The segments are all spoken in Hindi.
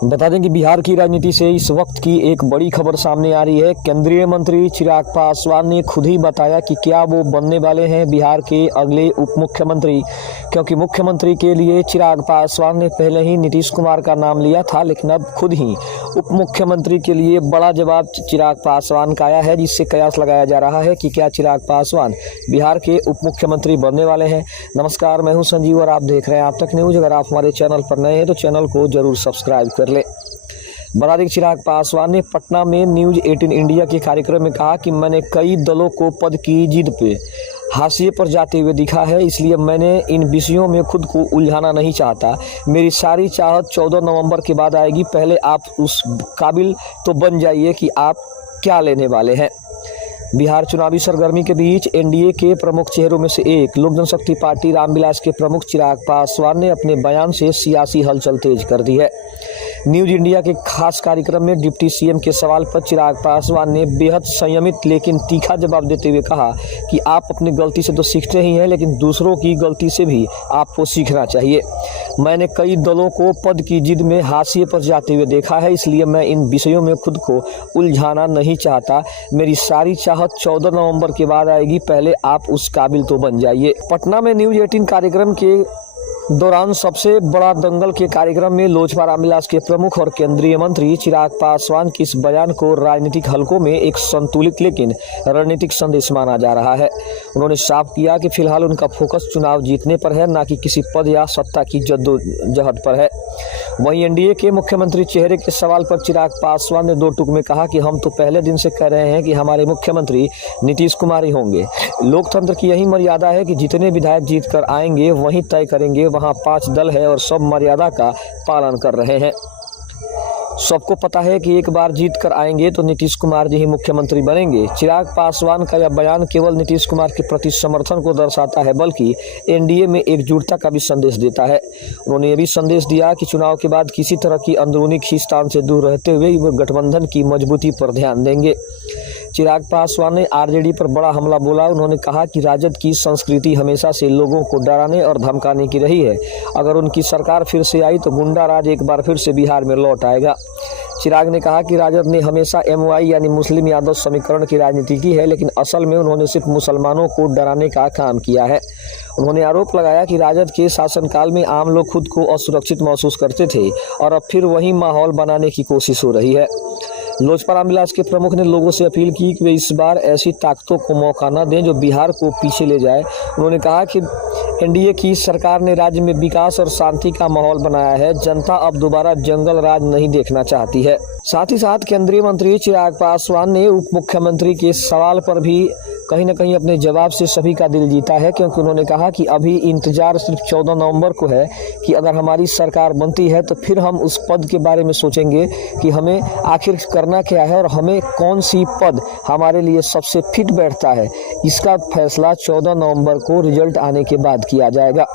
बता दें कि बिहार की राजनीति से इस वक्त की एक बड़ी खबर सामने आ रही है। केंद्रीय मंत्री चिराग पासवान ने खुद ही बताया कि क्या वो बनने वाले हैं बिहार के अगले उप मुख्यमंत्री, क्योंकि मुख्यमंत्री के लिए चिराग पासवान ने पहले ही नीतीश कुमार का नाम लिया था, लेकिन अब खुद ही उप मुख्यमंत्री के लिए बड़ा जवाब चिराग पासवान का आया है, जिससे कयास लगाया जा रहा है कि क्या चिराग पासवान बिहार के उप मुख्यमंत्री बनने वाले हैं। नमस्कार, मैं हूं संजीव और आप देख रहे हैं आप तक न्यूज। अगर आप हमारे चैनल पर नए हैं तो चैनल को जरूर सब्सक्राइब कर ले। बता दें चिराग पासवान ने पटना में न्यूज 18 इंडिया के कार्यक्रम में कहा कि मैंने कई दलों को पद की जिद पे हाशिए पर जाते हुए दिखा है, इसलिए मैंने इन विषयों में खुद को उलझाना नहीं चाहता। मेरी सारी चाहत 14 नवंबर के बाद आएगी। पहले आप उस काबिल तो बन जाइए कि आप क्या लेने वाले हैं। बिहार चुनावी सरगर्मी के बीच एनडीए के प्रमुख चेहरों में से एक लोक जनशक्ति पार्टी रामविलास के प्रमुख चिराग पासवान ने अपने बयान से सियासी हलचल तेज कर दी है। न्यूज इंडिया के खास कार्यक्रम में डिप्टी सीएम के सवाल पर चिराग पासवान ने बेहद संयमित लेकिन तीखा जवाब देते हुए कहा कि आप अपनी गलती से तो सीखते ही हैं, लेकिन दूसरों की गलती से भी आपको सीखना चाहिए। मैंने कई दलों को पद की जिद में हाशिए पर जाते हुए देखा है, इसलिए मैं इन विषयों में खुद को उलझाना नहीं चाहता। मेरी सारी चाहत 14 नवंबर के बाद आएगी। पहले आप उस काबिल तो बन जाइए। पटना में न्यूज 18 कार्यक्रम के दौरान सबसे बड़ा दंगल के कार्यक्रम में लोजपा रामविलास के प्रमुख और केंद्रीय मंत्री चिराग पासवान के इस बयान को राजनीतिक हलकों में एक संतुलित लेकिन रणनीतिक संदेश माना जा रहा है। उन्होंने साफ किया कि फिलहाल उनका फोकस चुनाव जीतने पर है, न कि किसी पद या सत्ता की जद्दोजहद पर है। वहीं एनडीए के मुख्यमंत्री चेहरे के सवाल पर चिराग पासवान ने दो टूक में कहा कि हम तो पहले दिन से कह रहे हैं कि हमारे मुख्यमंत्री नीतीश कुमार ही होंगे। लोकतंत्र की यही मर्यादा है कि जितने विधायक जीत कर आएंगे वहीं तय करेंगे। वहां 5 दल है और सब मर्यादा का पालन कर रहे हैं। सबको पता है कि एक बार जीत कर आएंगे तो नीतीश कुमार जी ही मुख्यमंत्री बनेंगे। चिराग पासवान का यह बयान केवल नीतीश कुमार के प्रति समर्थन को दर्शाता है, बल्कि एनडीए में एकजुटता का भी संदेश देता है। उन्होंने यह भी संदेश दिया कि चुनाव के बाद किसी तरह की अंदरूनी खींचतान से दूर रहते हुए वो गठबंधन की मजबूती पर ध्यान देंगे। चिराग पासवान ने आरजेडी पर बड़ा हमला बोला। उन्होंने कहा कि राजद की संस्कृति हमेशा से लोगों को डराने और धमकाने की रही है। अगर उनकी सरकार फिर से आई तो गुंडा राज एक बार फिर से बिहार में लौट आएगा। चिराग ने कहा कि राजद ने हमेशा एमवाई यानी मुस्लिम यादव समीकरण की राजनीति की है, लेकिन असल में उन्होंने सिर्फ मुसलमानों को डराने का काम किया है। उन्होंने आरोप लगाया कि राजद के शासनकाल में आम लोग खुद को असुरक्षित महसूस करते थे और अब फिर वही माहौल बनाने की कोशिश हो रही है। लोजपा रामविलास के प्रमुख ने लोगों से अपील की कि वे इस बार ऐसी ताकतों को मौका न दें जो बिहार को पीछे ले जाए। उन्होंने कहा कि एनडीए की सरकार ने राज्य में विकास और शांति का माहौल बनाया है। जनता अब दोबारा जंगल राज नहीं देखना चाहती है। साथ ही साथ केंद्रीय मंत्री चिराग पासवान ने उप मुख्यमंत्री के सवाल पर भी कहीं न कहीं अपने जवाब से सभी का दिल जीता है, क्योंकि उन्होंने कहा कि अभी इंतजार सिर्फ 14 नवंबर को है कि अगर हमारी सरकार बनती है तो फिर हम उस पद के बारे में सोचेंगे कि हमें आखिर करना क्या है और हमें कौन सी पद हमारे लिए सबसे फिट बैठता है। इसका फैसला 14 नवंबर को रिजल्ट आने के बाद किया जाएगा।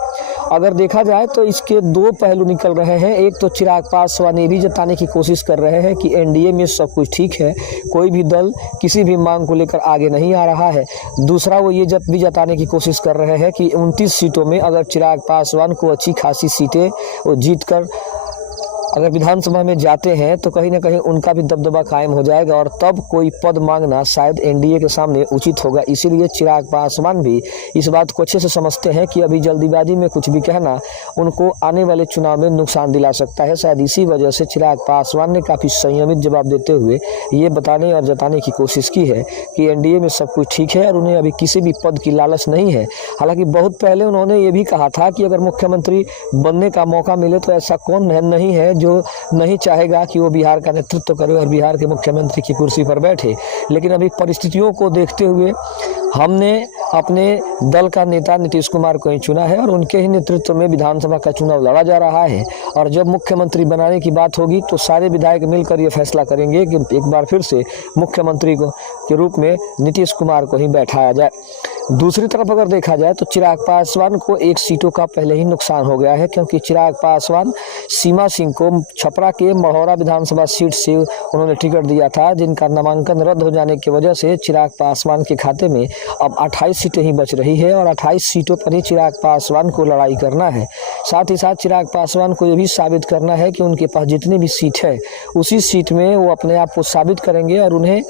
अगर देखा जाए तो इसके दो पहलू निकल रहे हैं। एक तो चिराग पासवान ये भी जताने की कोशिश कर रहे हैं कि एनडीए में सब कुछ ठीक है, कोई भी दल किसी भी मांग को लेकर आगे नहीं आ रहा है। दूसरा वो ये भी जताने की कोशिश कर रहे हैं कि 29 सीटों में अगर चिराग पासवान को अच्छी खासी सीटें वो जीत कर अगर विधानसभा में जाते हैं तो कहीं ना कहीं उनका भी दबदबा कायम हो जाएगा और तब कोई पद मांगना शायद एनडीए के सामने उचित होगा। इसीलिए चिराग पासवान भी इस बात को अच्छे से समझते हैं कि अभी जल्दीबाजी में कुछ भी कहना उनको आने वाले चुनाव में नुकसान दिला सकता है। शायद इसी वजह से चिराग पासवान ने काफ़ी संयमित जवाब देते हुए ये बताने और जताने की कोशिश की है कि एनडीए में सब कुछ ठीक है और उन्हें अभी किसी भी पद की लालच नहीं है। हालांकि बहुत पहले उन्होंने ये भी कहा था कि अगर मुख्यमंत्री बनने का मौका मिले तो ऐसा कौन नहीं है जो नहीं चाहेगा कि वो बिहार का नेतृत्व करे और बिहार के मुख्यमंत्री की कुर्सी पर बैठे। लेकिन अभी परिस्थितियों को देखते हुए हमने अपने दल का नेता नीतीश कुमार को ही चुना है और उनके ही नेतृत्व में विधानसभा का चुनाव लड़ा जा रहा है। और जब मुख्यमंत्री बनाने की बात होगी तो सारे विधायक मिलकर ये फैसला करेंगे कि एक बार फिर से मुख्यमंत्री के रूप में नीतीश कुमार को ही बैठाया जाए। दूसरी तरफ अगर देखा जाए तो चिराग पासवान को 1 सीटों का पहले ही नुकसान हो गया है, क्योंकि चिराग पासवान सीमा सिंह को छपरा के मढ़ौरा विधानसभा सीट से उन्होंने टिकट दिया था, जिनका नामांकन रद्द हो जाने की वजह से चिराग पासवान के खाते में अब 28 सीटें ही बच रही है और 28 सीटों पर ही चिराग पासवान को लड़ाई करना है। साथ ही साथ चिराग पासवान को ये भी साबित करना है कि उनके पास जितनी भी सीट है उसी सीट में वो अपने आप को साबित करेंगे और उन्हें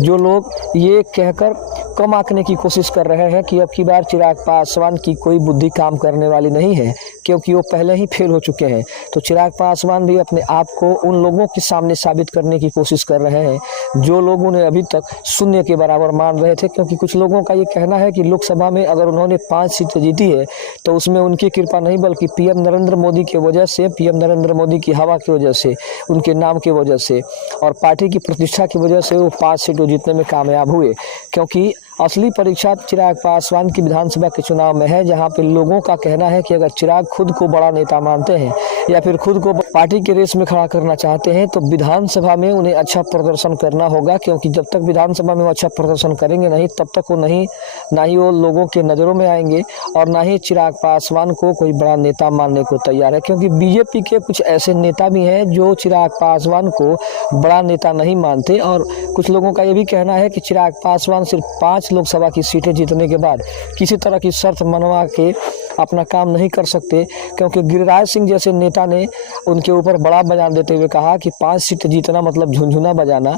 जो लोग ये कहकर कम आंकने की कोशिश कर रहे हैं कि अब की बार चिराग पासवान की कोई बुद्धि काम करने वाली नहीं है, क्योंकि वो पहले ही फेल हो चुके हैं, तो चिराग पासवान भी अपने आप को उन लोगों के सामने साबित करने की कोशिश कर रहे हैं जो लोग उन्हें अभी तक शून्य के बराबर मान रहे थे। क्योंकि कुछ लोगों का ये कहना है कि लोकसभा में अगर उन्होंने 5 सीटें जीती है तो उसमें उनकी कृपा नहीं बल्कि पीएम नरेंद्र मोदी की वजह से, पीएम नरेंद्र मोदी की हवा की वजह से, उनके नाम की वजह से और पार्टी की प्रतिष्ठा की वजह से वो 5 सीटों जीतने में कामयाब हुए। क्योंकि असली परीक्षा चिराग पासवान की विधानसभा के चुनाव में है, जहां पे लोगों का कहना है कि अगर चिराग खुद को बड़ा नेता मानते हैं या फिर खुद को पार्टी के रेस में खड़ा करना चाहते हैं तो विधानसभा में उन्हें अच्छा प्रदर्शन करना होगा, क्योंकि जब तक विधानसभा में वो अच्छा प्रदर्शन करेंगे नहीं तब तक वो ना ही वो लोगों के नज़रों में आएंगे और ना ही चिराग पासवान को कोई बड़ा नेता मानने को तैयार है। क्योंकि बीजेपी के कुछ ऐसे नेता भी हैं जो चिराग पासवान को बड़ा नेता नहीं मानते और कुछ लोगों का ये भी कहना है कि चिराग पासवान सिर्फ 5 लोकसभा की सीटें जीतने के बाद किसी तरह की शर्त मनवा के अपना काम नहीं कर सकते, क्योंकि गिरिराज सिंह जैसे नेता ने उनके ऊपर बड़ा बयान देते हुए कहा कि 5 सीटें जीतना मतलब झुनझुना बजाना,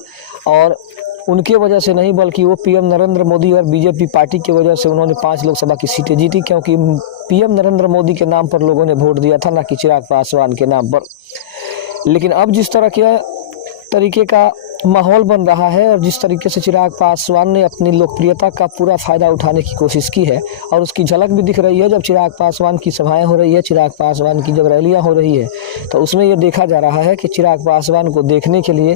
और उनके वजह से नहीं बल्कि वो पीएम नरेंद्र मोदी और बीजेपी पार्टी की वजह से उन्होंने 5 लोकसभा की सीटें जीती, क्योंकि पीएम नरेंद्र मोदी के नाम पर लोगों ने वोट दिया था, ना कि चिराग पासवान के नाम पर। लेकिन अब जिस तरह के तरीके का माहौल बन रहा है और जिस तरीके से चिराग पासवान ने अपनी लोकप्रियता का पूरा फायदा उठाने की कोशिश की है और उसकी झलक भी दिख रही है जब चिराग पासवान की सभाएं हो रही है, चिराग पासवान की जब रैलियां हो रही है, तो उसमें यह देखा जा रहा है कि चिराग पासवान को देखने के लिए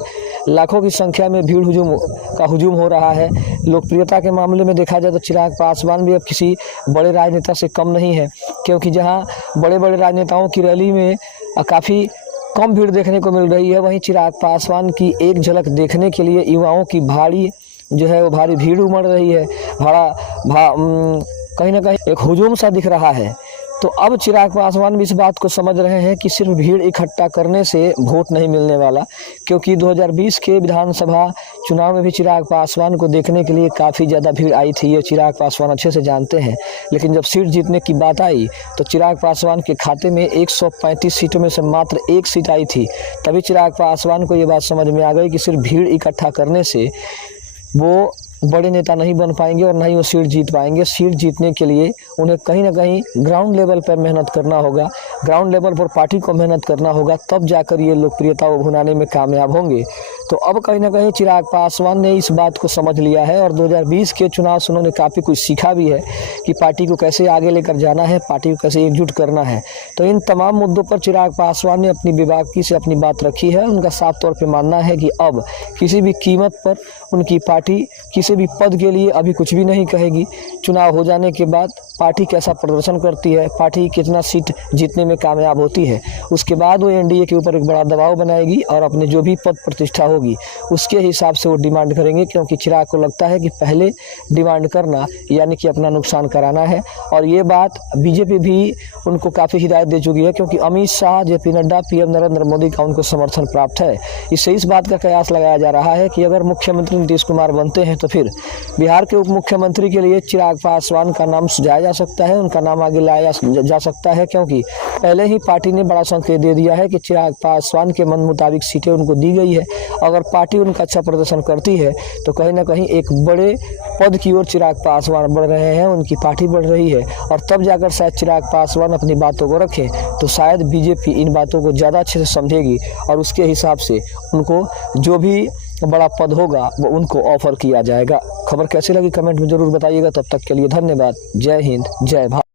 लाखों की संख्या में भीड़ हुजूम हो रहा है। लोकप्रियता के मामले में देखा जाए तो चिराग पासवान भी अब किसी बड़े राजनेता से कम नहीं है, क्योंकि जहाँ बड़े बड़े राजनेताओं की रैली में काफ़ी कम भीड़ देखने को मिल रही है, वहीं चिराग पासवान की एक झलक देखने के लिए युवाओं की भारी भीड़ उमड़ रही है। कहीं ना कहीं एक हुजूम सा दिख रहा है। तो अब चिराग पासवान भी इस बात को समझ रहे हैं कि सिर्फ भीड़ इकट्ठा करने से वोट नहीं मिलने वाला, क्योंकि 2020 के विधानसभा चुनाव में भी चिराग पासवान को देखने के लिए काफ़ी ज़्यादा भीड़ आई थी, ये चिराग पासवान अच्छे से जानते हैं। लेकिन जब सीट जीतने की बात आई तो चिराग पासवान के खाते में 135 सीटों में से मात्र 1 सीट आई थी। तभी चिराग पासवान को ये बात समझ में आ गई कि सिर्फ भीड़ इकट्ठा करने से वो बड़े नेता नहीं बन पाएंगे और ना ही वो सीट जीत पाएंगे। सीट जीतने के लिए उन्हें कहीं ना कहीं ग्राउंड लेवल पर मेहनत करना होगा, ग्राउंड लेवल पर पार्टी को मेहनत करना होगा, तब जाकर ये लोकप्रियता वो भुनाने में कामयाब होंगे। तो अब कहीं ना कहीं चिराग पासवान ने इस बात को समझ लिया है और 2020 के चुनाव से उन्होंने काफ़ी कुछ सीखा भी है कि पार्टी को कैसे आगे लेकर जाना है, पार्टी को कैसे एकजुट करना है। तो इन तमाम मुद्दों पर चिराग पासवान ने अपनी बेबाकी से अपनी बात रखी है। उनका साफ तौर पर मानना है कि अब किसी भी कीमत पर उनकी पार्टी किसी भी पद के लिए अभी कुछ भी नहीं कहेगी। चुनाव हो जाने के बाद पार्टी कैसा प्रदर्शन करती है, पार्टी कितना सीट जीतने में कामयाब होती है, उसके बाद वो एनडीए के ऊपर एक बड़ा दबाव बनाएगी और अपने जो भी पद प्रतिष्ठा होगी उसके हिसाब से वो डिमांड करेंगे। क्योंकि चिराग को लगता है कि पहले डिमांड करना यानी कि अपना नुकसान कराना है, और ये बात बीजेपी भी उनको काफ़ी हिदायत दे चुकी है, क्योंकि अमित शाह, जेपी नड्डा, पीएम नरेंद्र मोदी का उनको समर्थन प्राप्त है। इससे इस बात का कयास लगाया जा रहा है कि अगर मुख्यमंत्री नीतीश कुमार बनते हैं तो फिर बिहार के उप मुख्यमंत्री के लिए चिराग पासवान का नाम सुझाया जा सकता है, उनका नाम आगे लाया जा सकता है, क्योंकि पहले ही पार्टी ने बड़ा संकेत दे दिया है कि चिराग पासवान के मन मुताबिक सीटें उनको दी गई है। अगर पार्टी उनका अच्छा प्रदर्शन करती है तो कहीं ना कहीं एक बड़े पद की ओर चिराग पासवान बढ़ रहे हैं, उनकी पार्टी बढ़ रही है, और तब जाकर शायद चिराग पासवान अपनी बातों को रखें तो शायद बीजेपी इन बातों को ज़्यादा अच्छे से समझेगी और उसके हिसाब से उनको जो भी बड़ा पद होगा वो उनको ऑफर किया जाएगा। खबर कैसी लगी कमेंट में ज़रूर बताइएगा। तब तक के लिए धन्यवाद। जय हिंद, जय भारत।